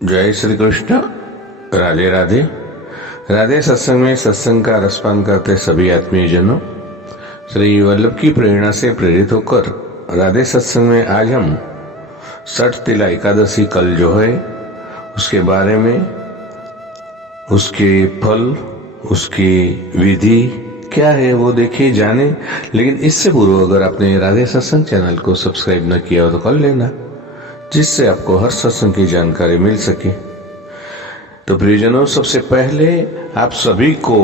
जय श्री कृष्ण। राधे राधे। राधे सत्संग में सत्संग का रसपान करते सभी आत्मीय जनों, श्री वल्लभ की प्रेरणा से प्रेरित होकर राधे सत्संग में आज हम सठ तिला एकादशी कल जो है उसके बारे में, उसके फल, उसकी विधि क्या है वो देखिए जाने। लेकिन इससे पूर्व अगर आपने राधे सत्संग चैनल को सब्सक्राइब न किया हो तो कर लेना, जिससे आपको हर सत्संग की जानकारी मिल सके। तो प्रियजनों, सबसे पहले आप सभी को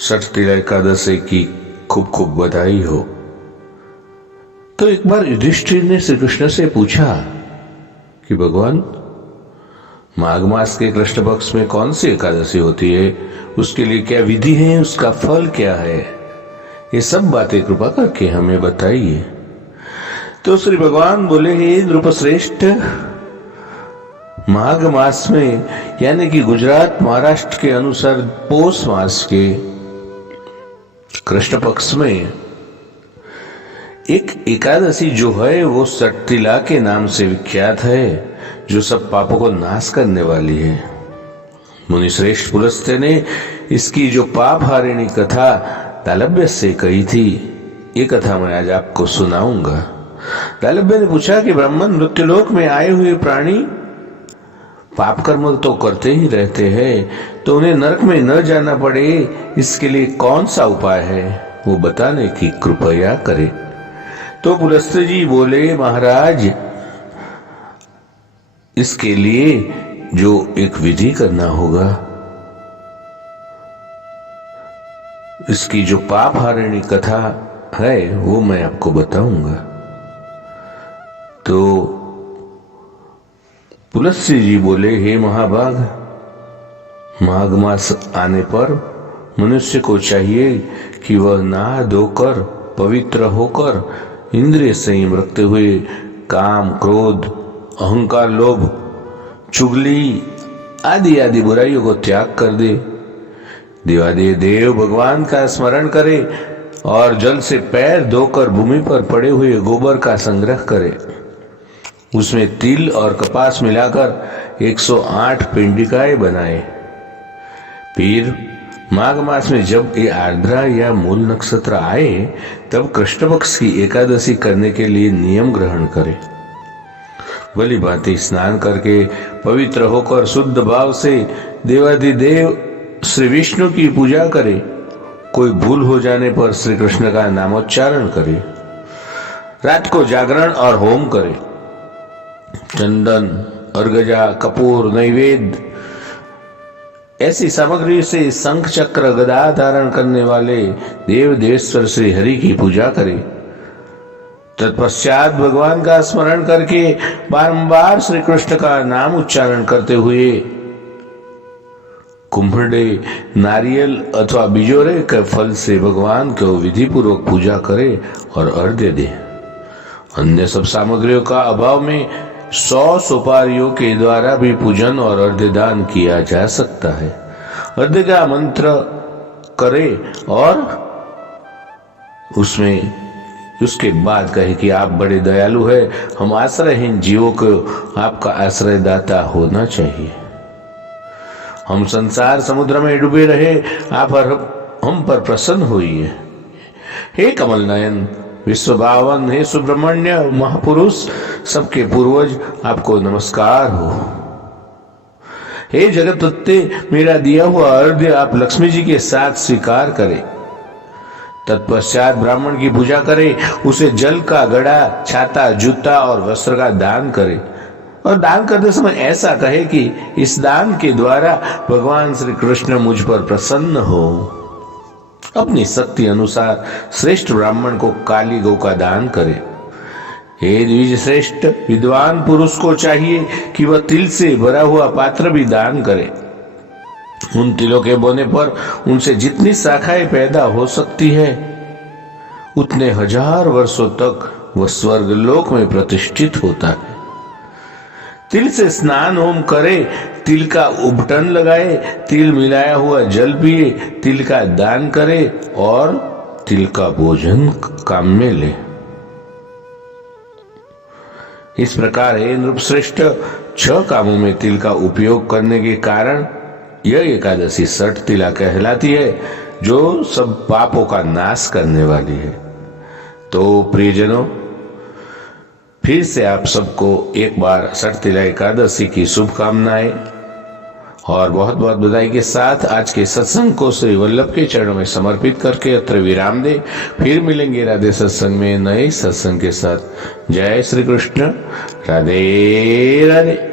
सठ तिला एकादशी की खूब खूब बधाई हो। तो एक बार युधिष्ठिर ने श्री कृष्ण से पूछा कि भगवान, माघ मास के कृष्ण पक्ष में कौन सी एकादशी होती है, उसके लिए क्या विधि है, उसका फल क्या है, ये सब बातें कृपा करके हमें बताइए। तो श्री भगवान बोले, हे नृप श्रेष्ठ, माघ मास में यानी कि गुजरात महाराष्ट्र के अनुसार पौष मास के कृष्ण पक्ष में एक एकादशी जो है वो सठ तिला के नाम से विख्यात है, जो सब पापों को नाश करने वाली है। मुनि श्रेष्ठ पुलस्त्य ने इसकी जो पाप हारिणी कथा तालब्य से कही थी, ये कथा मैं आज आपको सुनाऊंगा। तालब्य ने पूछा कि ब्राह्मण मृत्युलोक में आए हुए प्राणी पाप कर्म तो करते ही रहते हैं, तो उन्हें नरक में न जाना पड़े, इसके लिए कौन सा उपाय है वो बताने की कृपया करे। तो पुलस्त्य जी बोले, महाराज, इसके लिए जो एक विधि करना होगा, इसकी जो पाप हारिणी कथा है वो मैं आपको बताऊंगा। तो पुलस्त्य जी बोले, हे महाभाग, माघ मास आने पर मनुष्य को चाहिए कि वह नहा धोकर पवित्र होकर इंद्रिय संयम रखते हुए काम, क्रोध, अहंकार, लोभ, चुगली आदि आदि बुराइयों को त्याग कर दे, देवादेव देव भगवान का स्मरण करे और जल से पैर धोकर भूमि पर पड़े हुए गोबर का संग्रह करे, उसमें तिल और कपास मिलाकर 108 पिंडिकाएं बनाए। फिर माघ मास में जब ये आर्द्रा या मूल नक्षत्र आए तब कृष्ण पक्ष की एकादशी करने के लिए नियम ग्रहण करे। भली भांति स्नान करके पवित्र होकर शुद्ध भाव से देवाधिदेव श्री विष्णु की पूजा करे। कोई भूल हो जाने पर श्री कृष्ण का नामोच्चारण करे। रात को जागरण और होम करे। चंदन, अर्गजा, कपूर, नैवेद्य ऐसी सामग्री से शंख चक्र गदा धारण करने वाले देव देवेश्वर श्री हरि की पूजा करे। तत्पश्चात भगवान का स्मरण करके बारंबार श्री कृष्ण का नाम उच्चारण करते हुए कुंभड़े, नारियल अथवा बिजोरे के फल से भगवान को विधि पूर्वक पूजा करे और अर्घ्य दे। अन्य सब सामग्रियों का अभाव में 100 सुपारियों के द्वारा भी पूजन और अर्घ्य दान किया जा सकता है। अर्घ्य का मंत्र करे और उसमें उसके बाद कहे कि आप बड़े दयालु हैं, हम आश्रयहीन जीवों को आपका आश्रयदाता होना चाहिए। हम संसार समुद्र में डूबे रहे, आप हम पर प्रसन्न होइए। हे कमल नयन, विश्व भावन, हे सुब्रमण्य महापुरुष, सबके पूर्वज, आपको नमस्कार हो। हे जगतवत्ते, मेरा दिया हुआ अर्घ्य आप लक्ष्मी जी के साथ स्वीकार करें। तत्पश्चात ब्राह्मण की पूजा करे, उसे जल का घड़ा, छाता, जूता और वस्त्र का दान करे और दान करते समय ऐसा कहे कि इस दान के द्वारा भगवान श्री कृष्ण मुझ पर प्रसन्न हो। अपनी शक्ति अनुसार श्रेष्ठ ब्राह्मण को काली गौ का दान करे। हे द्विज श्रेष्ठ, विद्वान पुरुष को चाहिए कि वह तिल से भरा हुआ पात्र भी दान करे। उन तिलों के बोने पर उनसे जितनी शाखाएं पैदा हो सकती है उतने 1000 वर्षों तक वह स्वर्ग लोक में प्रतिष्ठित होता है। तिल से स्नान होम करे, तिल का उबटन लगाए, तिल मिलाया हुआ जल पिए, तिल का दान करे और तिल का भोजन काम में ले। इस प्रकार हे नृपश्रेष्ठ 6 कामों में तिल का उपयोग करने के कारण यह एकादशी 60 तिला कहलाती है, जो सब पापों का नाश करने वाली है। तो प्रियजनों, फिर से आप सबको एक बार 60 तिला एकादशी की शुभकामनाएं और बहुत बहुत बधाई के साथ आज के सत्संग को श्री वल्लभ के चरणों में समर्पित करके अत्र विराम दे। फिर मिलेंगे राधे सत्संग में नए सत्संग के साथ। जय श्री कृष्ण। राधे राधे।